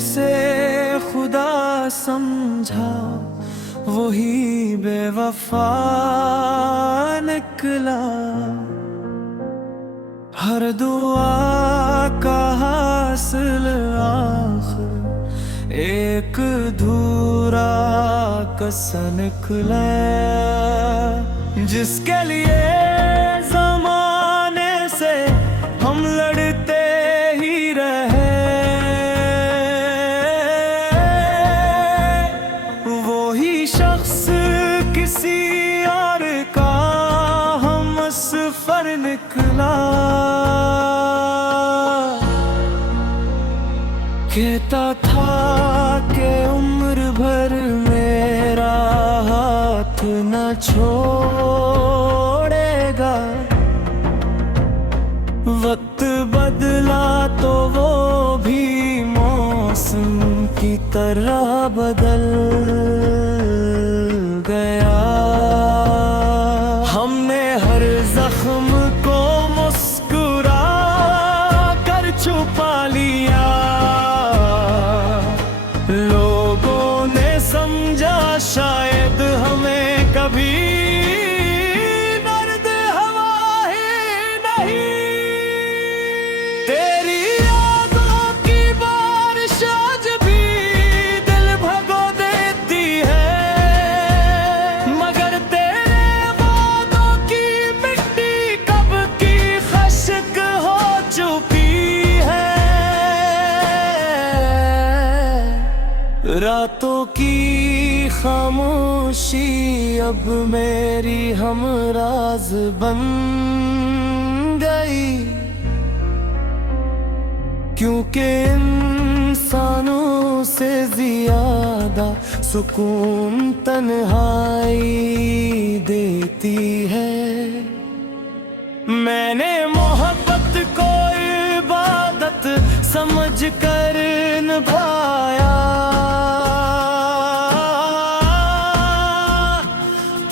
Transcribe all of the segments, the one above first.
जिसे खुदा समझा वही बेवफा निकला। हर दुआ का हासिल आखिर एक धूरा कसा निकला। जिसके लिए जमाने से हम लड़ते ही रहे, वही शख्स किसी और का हम सफर निकला। कहता था कि उम्र भर मेरा हाथ न छोड़ेगा। वक्त बदला तो वो भी मौसम की तरह बदल गया। हमने हर जख्म को मुस्कुरा कर छुपा लिया। लोगों ने समझा शायद हमें कभी दर्द हवा ही नहीं। तेरी यादों की बारिश आज भी दिल भगो देती है, मगर तेरे वादों की मिट्टी कब की खश्क हो चुकी है। रातों की खामोशी अब मेरी हमराज बन गई, क्योंकि इंसानों से ज्यादा सुकून तन्हाई देती है। मैंने मोहब्बत को इबादत समझ कर निभाया।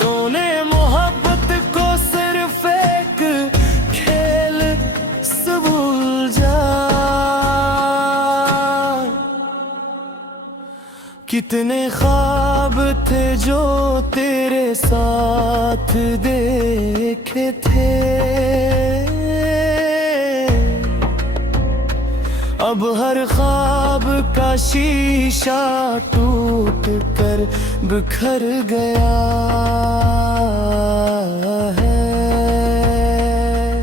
तूने मोहब्बत को सिर्फ एक खेल भूल जा। कितने ख्वाब थे जो तेरे साथ देखे थे, अब हर ख्वाब का शीशा टूट कर बिखर गया है।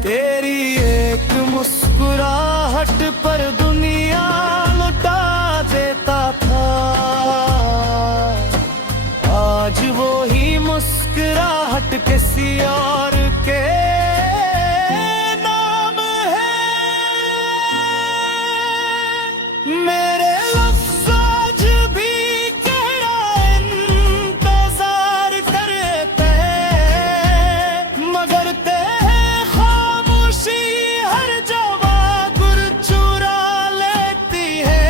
तेरी एक मुस्कुराहट पर दुनिया लुटा देता था। आज वो ही मुस्कुराहट किसी और के नाम है। मेरे लफ्ज़ आज भी तेरा इंतजार करते हैं, मगर तेरी खामोशी हर जवाब चुरा लेती है।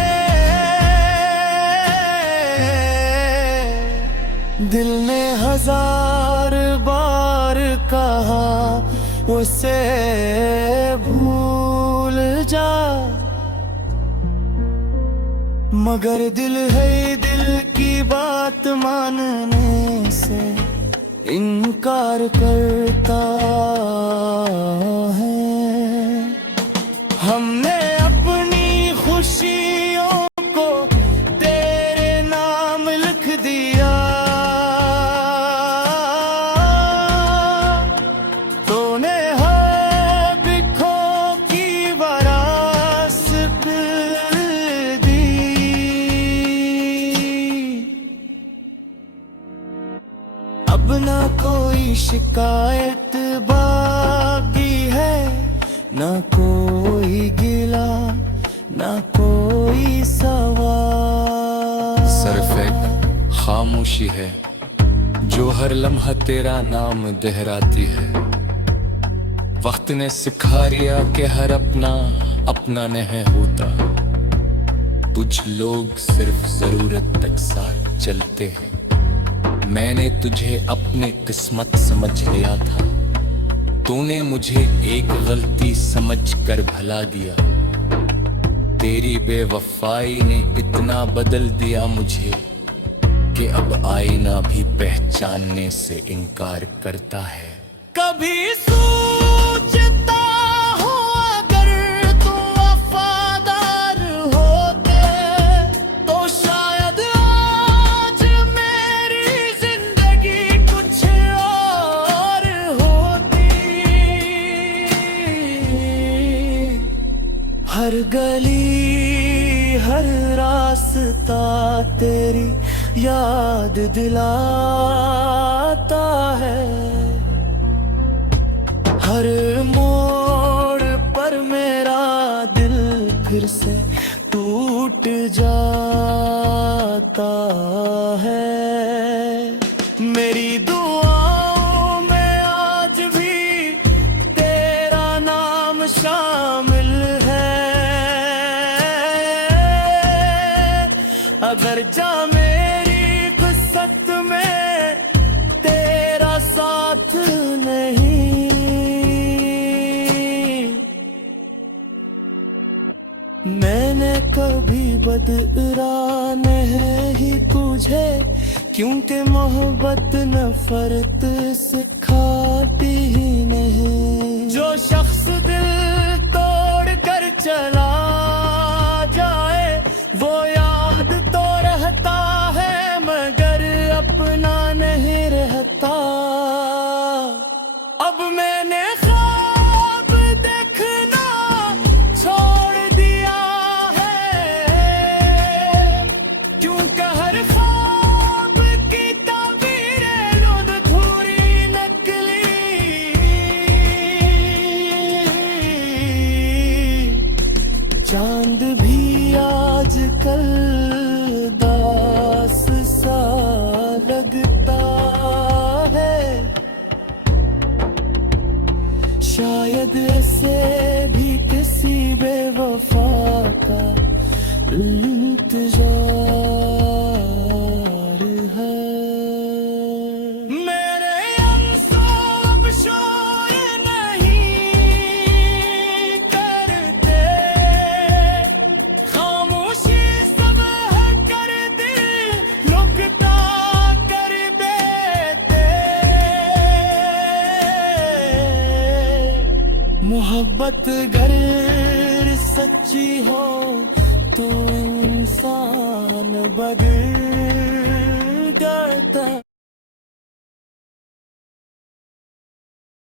दिल ने हजार बार कहा उसे भूल जा, मगर दिल है दिल की बात मानने से इनकार करता है। हमने अपनी खुशियों को तेरे नाम लिख दिया। तूने हर बिखों की विरासत दी। अब ना कोई शिकायत बाकी है, ना कोई गिला ना कोई सवाल। सिर्फ एक खामोशी है जो हर लम्हा तेरा नाम दोहराती है। वक्त ने सिखा दिया कि हर अपना अपना नहीं होता। कुछ लोग सिर्फ जरूरत तक साथ चलते हैं। मैंने तुझे अपने किस्मत समझ लिया था, तूने मुझे एक गलती समझ कर भला दिया। तेरी बेवफाई ने इतना बदल दिया मुझे कि अब आईना भी पहचानने से इनकार करता है। कभी सोचता हूँ अगर तुम वफादार होते तो शायद आज मेरी जिंदगी कुछ और होती। हर गली हर रास्ता तेरी याद दिलाता है। हर मोड़ पर मेरा दिल फिर से टूट जाता है। मेरी दुआओं में आज भी तेरा नाम शामिल है। अगर जा मेरी गुस्सत में तेरा साथ नहीं, मैंने कभी बदला नहीं तुझे, क्योंकि मोहब्बत नफरत सिखाती ही नहीं। जो शख्स दिल तोड़ कर चला जाए वो याद तो रहता है मगर अपना नहीं रहता। अब मैंने ख्वाब देखना छोड़ दिया है, क्योंकि हर ख्वाब की ताबीरें अधूरी नकली। चांद भी आजकल दास सा लगता है, शायद ऐसे भी किसी बेवफा का इंतजार है। मेरे आंसू अब शोर नहीं करते, खामोशी सब है कर दिल लुकता कर देते। मोहब्बत अगर सच्ची हो तो इंसान बदल जाता।